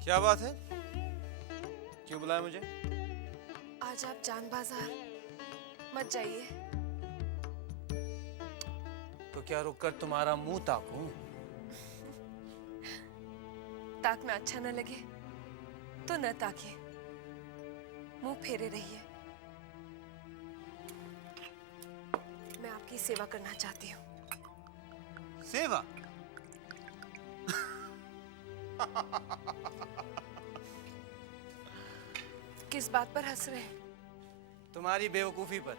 क्या बात है? क्यों बुलाया मुझे? आज आप जान बाजार मत जाइए। तो क्या रुककर तुम्हारा मुंह ताकूं? ताक में अच्छा न लगे तो न ताकिए, मुंह फेरे रहिए। मैं आपकी सेवा करना चाहती हूँ। सेवा? किस बात पर हंस रहे हैं? तुम्हारी बेवकूफी पर।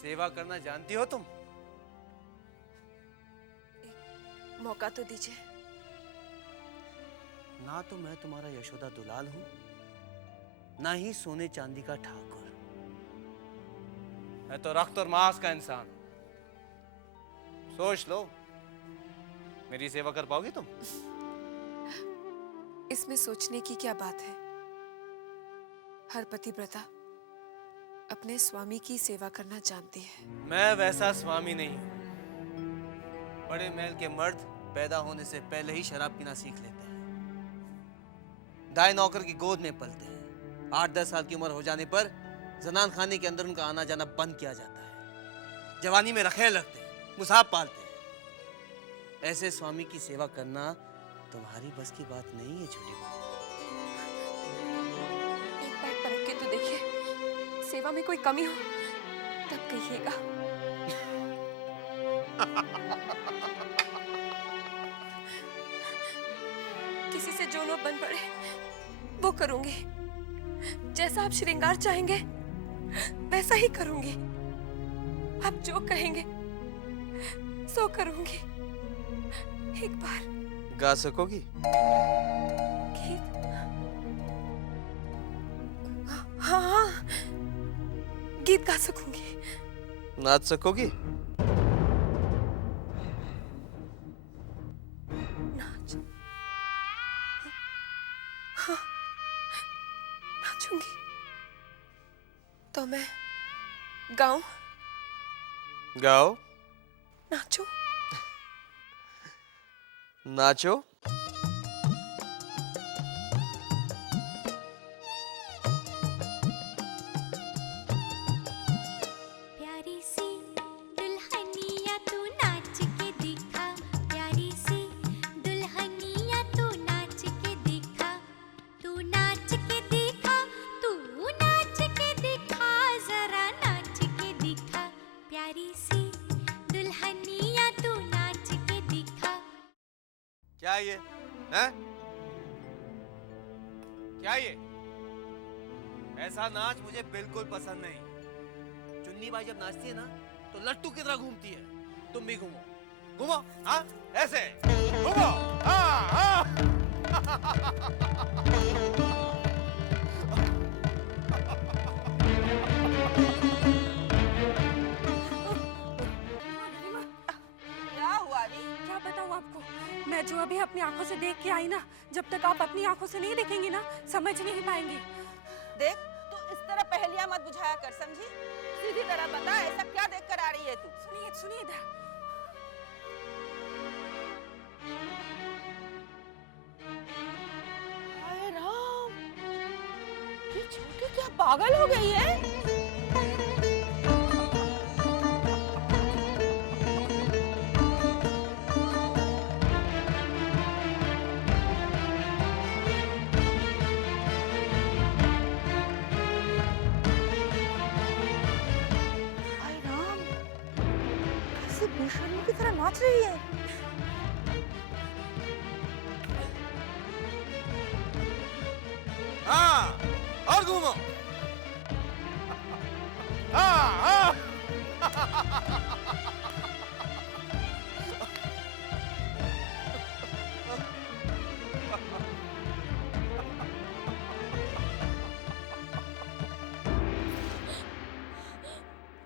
सेवा करना जानती हो तुम? एक मौका तो दीजिए। ना तो मैं तुम्हारा यशोदा दुलाल हूं, ना ही सोने चांदी का ठाकुर। मैं तो रक्त और मांस का इंसान। सोच लो, मेरी सेवा कर पाओगी तुम? इसमें सोचने की क्या बात है? हर पतिव्रता अपने स्वामी की सेवा करना जानती है। मैं वैसा स्वामी नहीं हूं। बड़े महल के मर्द पैदा होने से पहले ही शराब पीना सीख लेते हैं, दाई नौकर की गोद में पलते हैं। 8-10 साल की उम्र हो जाने पर जनान खाने के अंदर उनका आना जाना बंद किया जाता है। जवानी में रखेल रखते हैं, मुसाब पालते हैं। ऐसे स्वामी की सेवा करना तुम्हारी बस की बात नहीं है छोटी बहू। एक बार परख के तो देखिए, सेवा में कोई कमी हो तब कहिएगा। किसी से जो न बन पड़े वो करूंगी। जैसा आप श्रृंगार चाहेंगे वैसा ही करूंगी। आप जो कहेंगे सो करूंगी। एक बार गा सकोगी? गीत? हाँ हाँ, गीत गा सकूंगी। नाच सकोगी? नाच? हाँ, नाचूंगी। तो मैं गाऊं? गाओ। नाचूं? नाचो। प्यारी सी दुल्हनिया तू नाच के दिखा, प्यारी सी दुल्हनिया तू नाच के दिखा, तू नाच के दिखा, तू नाच के दिखा, जरा नाच के दिखा, प्यारी सी दुल्हनिया तू नाच के दिखा। क्या ये हैं? क्या ये? ऐसा नाच मुझे बिल्कुल पसंद नहीं। चुन्नी बाई जब नाचती है ना तो लट्टू की तरह घूमती है। तुम भी घूमो, घूमो, हाँ ऐसे घूमो, हाँ हाँ। क्या हुआ अभी? क्या बताऊं आपको? मैं जो अभी अपनी आंखों से देख के आई ना, जब तक आप अपनी आंखों से नहीं देखेंगी ना समझ नहीं पाएंगी। देख, तू इस तरह पहेलियां मत बुझाया कर, समझी? सीधी तरह बता, ऐसा क्या देख कर आ रही है तू? सुनिए सुनिए इधर। हाय राम, ये छोटी क्या पागल हो गई है? हाय राम, कैसे बेशर्मी की तरह नाच रही है। हाँ और घूमो, हाँ हाँ।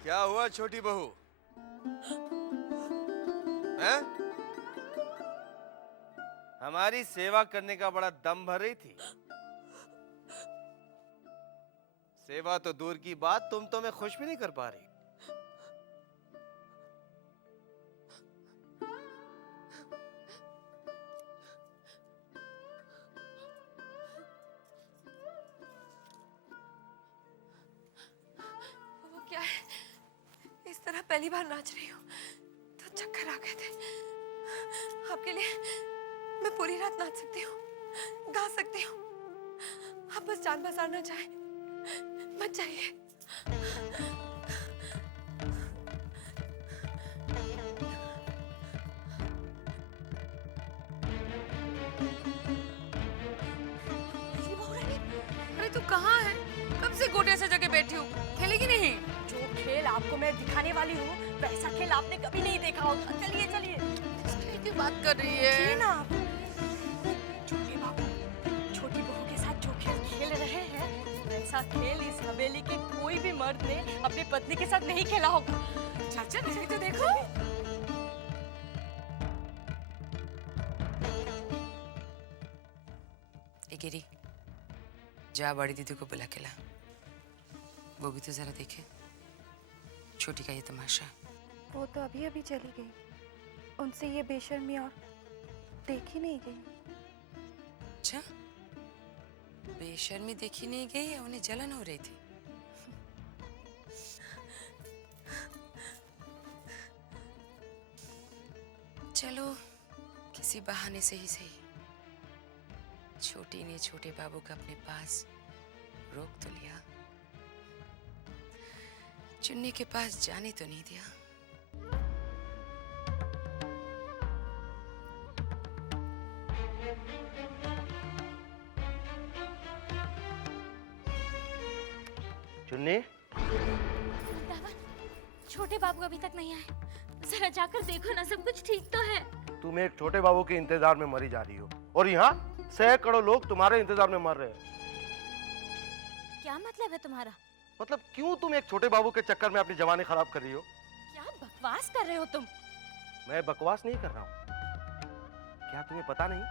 क्या हुआ छोटी बहू? हैं? हमारी सेवा करने का बड़ा दम भर रही थी। सेवा तो दूर की बात, तुम तो मैं खुश भी नहीं कर पा रही। पहली बार नाच रही हूँ तो चक्कर आ गए थे। आपके लिए मैं पूरी रात नाच सकती हूँ, गा सकती हूँ। आप बस जान बाजार ना जाए, मत जाइए। अरे तू कहाँ है? कब से गोटिया से जगह बैठी हूँ, खेलेगी नहीं? जो खेल आपको मैं दिखाने वाली हूँ वैसा खेल आपने कभी नहीं देखा होगा। चलिए चलिए। की बात कर रही है? चलिए ना आप। छोटे बाबू छोटी बहू के साथ जो खेल खेल रहे हैं वैसा खेल इस हवेली के कोई भी मर्द ने अपनी पत्नी के साथ नहीं खेला होगा। चाचा नहीं तो देखो। ए गिरी, जा बड़ी दीदी को बुला के ला, वो भी तो जरा देखे छोटी का ये तमाशा। वो तो अभी अभी चली गई, उनसे ये बेशर्मी और देखी नहीं गई। अच्छा, बेशर्मी देखी नहीं गई या उन्हें जलन हो रही थी? चलो किसी बहाने से ही सही छोटी ने छोटे बाबू का अपने पास रोक तो लिया, चुन्नी के पास जाने तो नहीं दिया। चुन्नी, वृंदावन, छोटे बाबू अभी तक नहीं आए। जरा जाकर देखो ना, सब कुछ ठीक तो है। तुम एक छोटे बाबू के इंतजार में मरी जा रही हो और यहाँ सैकड़ों लोग तुम्हारे इंतजार में मर रहे हैं। क्या मतलब है तुम्हारा? मतलब क्यों तुम एक छोटे बाबू के चक्कर में अपनी जवानी खराब कर रही हो? क्या बकवास कर रहे हो तुम? मैं बकवास नहीं कर रहा हूँ। क्या तुम्हें पता नहीं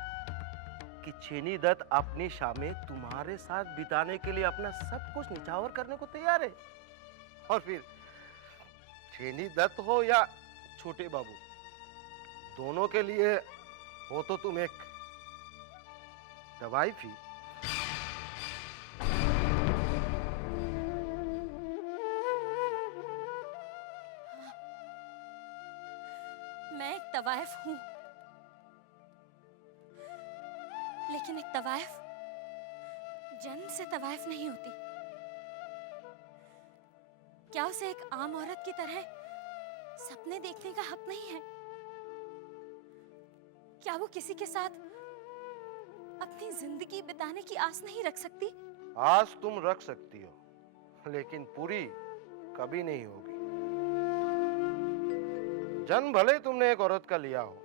कि छेनी दत्त अपनी शामें तुम्हारे साथ बिताने के लिए अपना सब कुछ निछावर करने को तैयार है? और फिर छेनी दत्त हो या छोटे बाबू, दोनों के लिए हो तो तुम एक दवाई थी। मैं एक तवायफ हूँ, लेकिन एक तवायफ जन्म से तवायफ नहीं होती। क्या उसे एक आम औरत की तरह सपने देखने का हक नहीं है? क्या वो किसी के साथ अपनी जिंदगी बिताने की आस नहीं रख सकती? आस तुम रख सकती हो, लेकिन पूरी कभी नहीं होगी। जन्म भले तुमने एक औरत का लिया हो,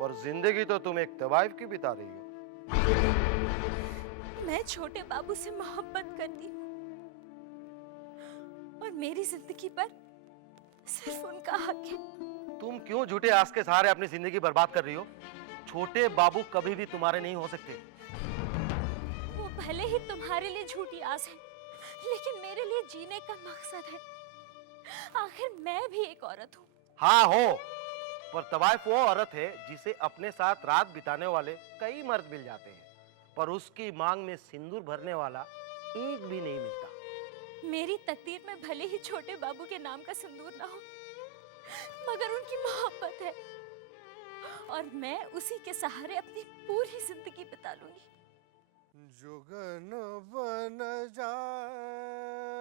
पर जिंदगी तो तुम एक तवाइफ की बिता रही हो। मैं छोटे बाबू से मोहब्बत करती हूँ और मेरी जिंदगी पर सिर्फ उनका हक है। तुम क्यों झूठे आस के सहारे अपनी जिंदगी बर्बाद कर रही हो? छोटे बाबू कभी भी तुम्हारे नहीं हो सकते। वो भले ही तुम्हारे लिए झूठी आस है, लेकिन मेरे लिए जीने का मकसद है। आखिर मैं भी एक औरत हूँ। हाँ हो, पर तवाइफ वो औरत है जिसे अपने साथ रात बिताने वाले कई मर्द मिल जाते हैं, पर उसकी मांग में सिंदूर भरने वाला एक भी नहीं मिलता। मेरी तकदीर में भले ही छोटे बाबू के नाम का सिंदूर ना हो, मगर उनकी मोहब्ब't है और मैं उसी के सहारे अपनी पूरी जिंदगी बिता लूंगी। जुगन बन जाए।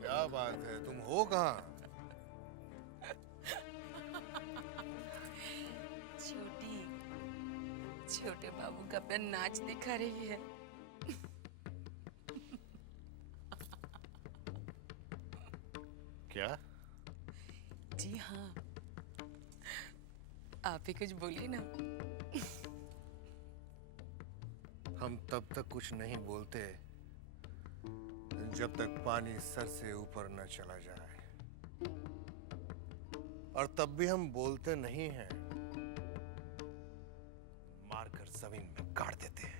क्या बात है, तुम हो कहाँ? छोटी छोटे बाबू का अपना नाच दिखा रही है। क्या? जी हाँ, आप ही कुछ बोलिए ना। हम तब तक कुछ नहीं बोलते जब तक पानी सर से ऊपर न चला जाए, और तब भी हम बोलते नहीं हैं, मारकर जमीन में गाड़ देते हैं।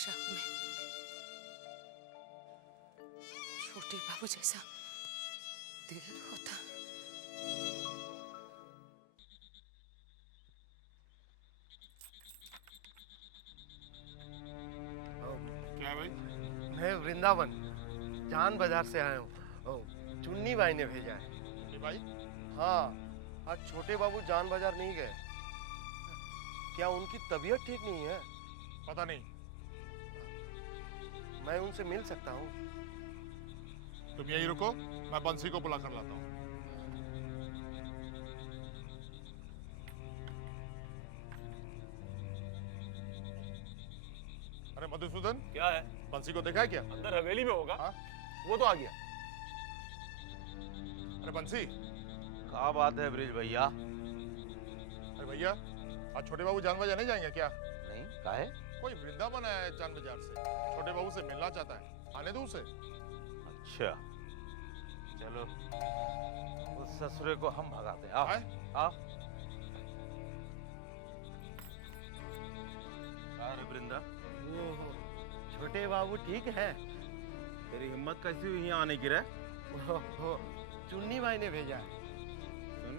शक में छोटे बाबू जैसा दिल होता। क्या है भाई? मैं वृंदावन जान बाजार से आया हूँ। चुन्नी भाई ने भेजा है। ये भाई हाँ, आज छोटे बाबू जान बाजार नहीं गए। क्या उनकी तबीयत ठीक नहीं है? पता नहीं। मैं उनसे मिल सकता हूँ? तुम यहीं रुको, मैं बंसी को बुला कर लाता हूँ। अरे मधुसूदन, क्या है? बंसी को देखा है क्या? अंदर हवेली में होगा। हाँ? वो तो आ गया। अरे बंसी, क्या बात है ब्रिज भैया? अरे भैया, आज छोटे बाबू जान बाजार नहीं जाएंगे क्या? नहीं, काहे? कोई वृंदावन आया है जान बाजार से, छोटे बाबू से मिलना चाहता है, आने दो उसे। अच्छा, चलो उस ससुरे को हम भगाते हैं। आओ, आए? आओ। अरे वृंदा, छोटे बाबू ठीक है? तेरी हिम्मत कैसी हुई यहाँ आने की रे? चुन्नी भाई ने भेजा है। सुन,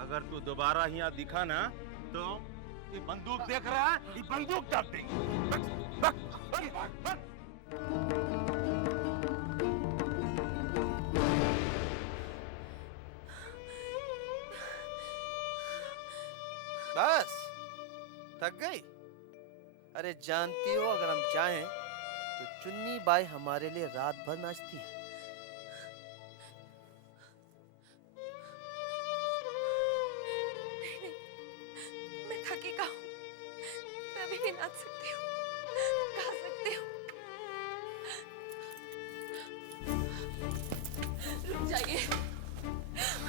अगर तू दोबारा यहाँ दिखा ना तो ये बंदूक देख रहा है, ये बंदूक दाग देंगे। बस थक गई? अरे जानती हो, अगर हम चाहें तो चुन्नी बाई हमारे लिए रात भर नाचती है। मैं थकी का हूँ, मैं अभी भी नाच सकती हूँ, गा सकती हूँ। रुक जाइए,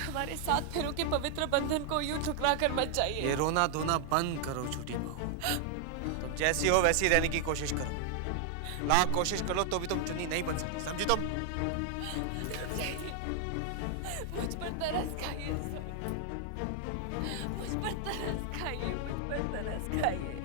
हमारे 7 फेरों के पवित्र बंधन को यूं ठुकरा कर मत जाइए। ये रोना धोना बंद करो छोटी बहू। तुम जैसी हो वैसी रहने की कोशिश करो। लाख कोशिश कर लो तो भी तुम चुन्नी नहीं बन सकती, समझी तुम? रुक जाइए, मुझ पर तरस खाइए, मुझ पर तरस खाइए, मुझ पर तरस खाइए।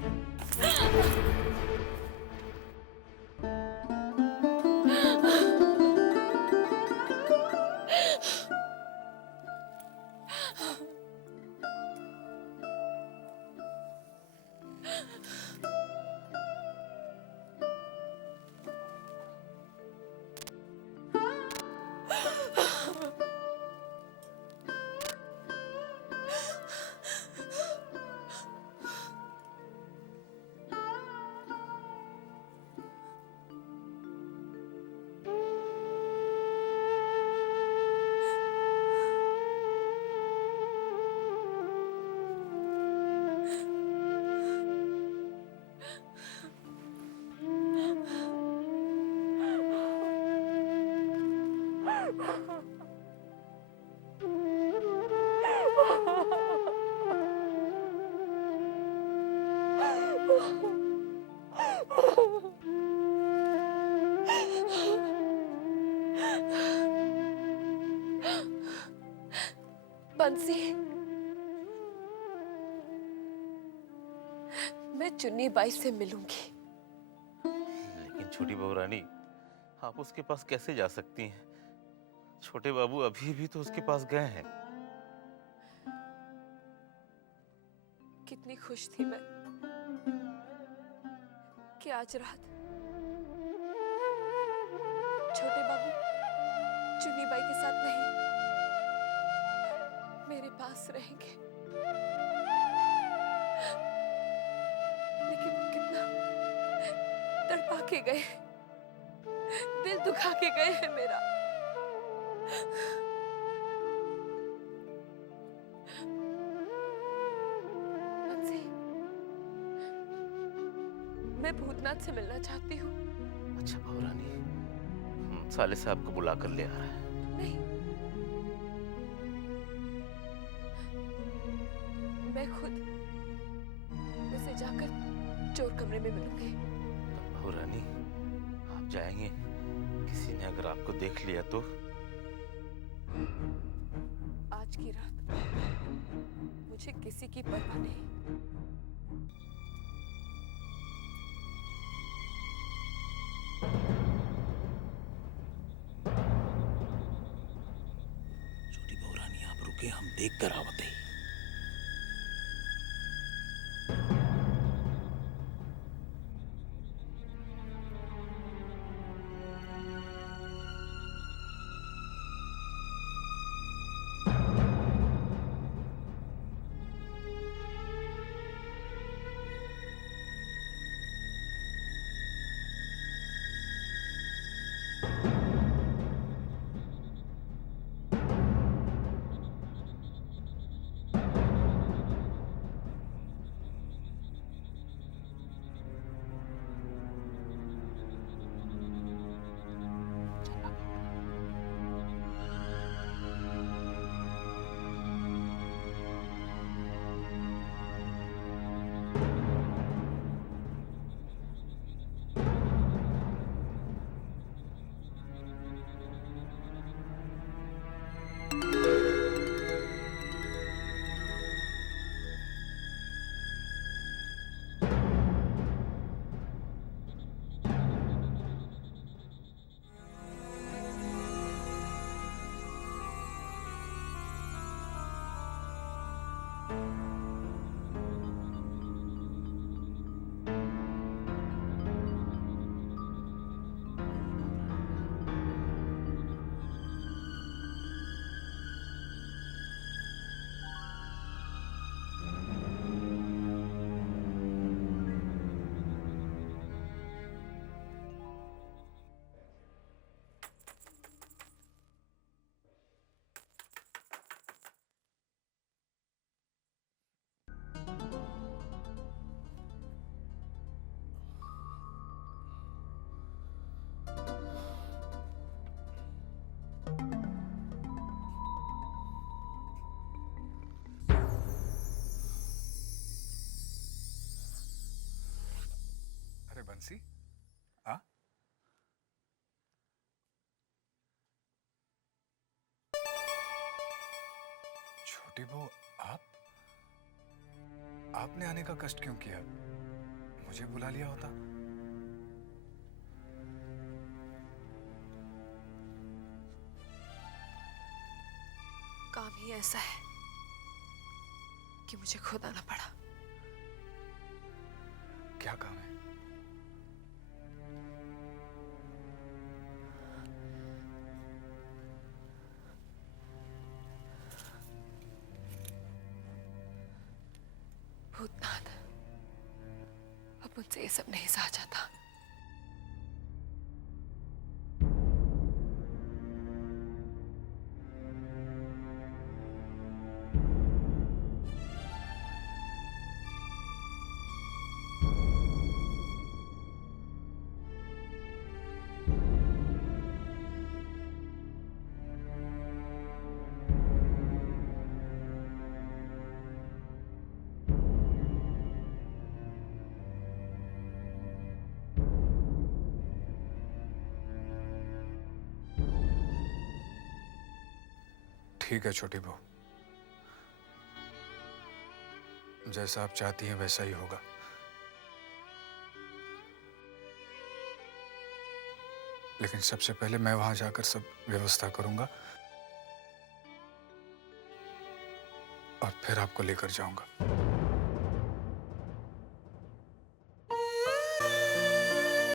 बंसी, मैं चुन्नी बाई से मिलूंगी। लेकिन छोटी बहू रानी, आप उसके पास कैसे जा सकती हैं? छोटे बाबू अभी भी तो उसके पास गए हैं। कितनी खुश थी मैं कि आज रात छोटे बाबू चुन्नी बाई के साथ नहीं, मेरे पास रहेंगे। लेकिन वो कितना तड़पा के गए, दिल दुखा के गए हैं मेरा। बंसी, मैं भूतनाथ से मिलना चाहती हूँ। अच्छा बहू रानी, साले साहब को बुला कर ले आ रहा है। नहीं, मैं खुद उसे जाकर चोर कमरे में मिलूंगी। बहू रानी, आप जाएंगे, किसी ने अगर आपको देख लिया तो? आज की रात मुझे किसी की परवाह नहीं। देखकर आवते। अरे बंसी, आ? छोटी बहू, आपने आने का कष्ट क्यों किया? मुझे बुला लिया होता। काम ही ऐसा है कि मुझे खुद आना पड़ा। क्या काम है? भूतनाथ, अब मुझसे ये सब नहीं सहा जाता। ठीक है छोटी बहू, जैसा आप चाहती हैं वैसा ही होगा। लेकिन सबसे पहले मैं वहां जाकर सब व्यवस्था करूंगा और फिर आपको लेकर जाऊंगा।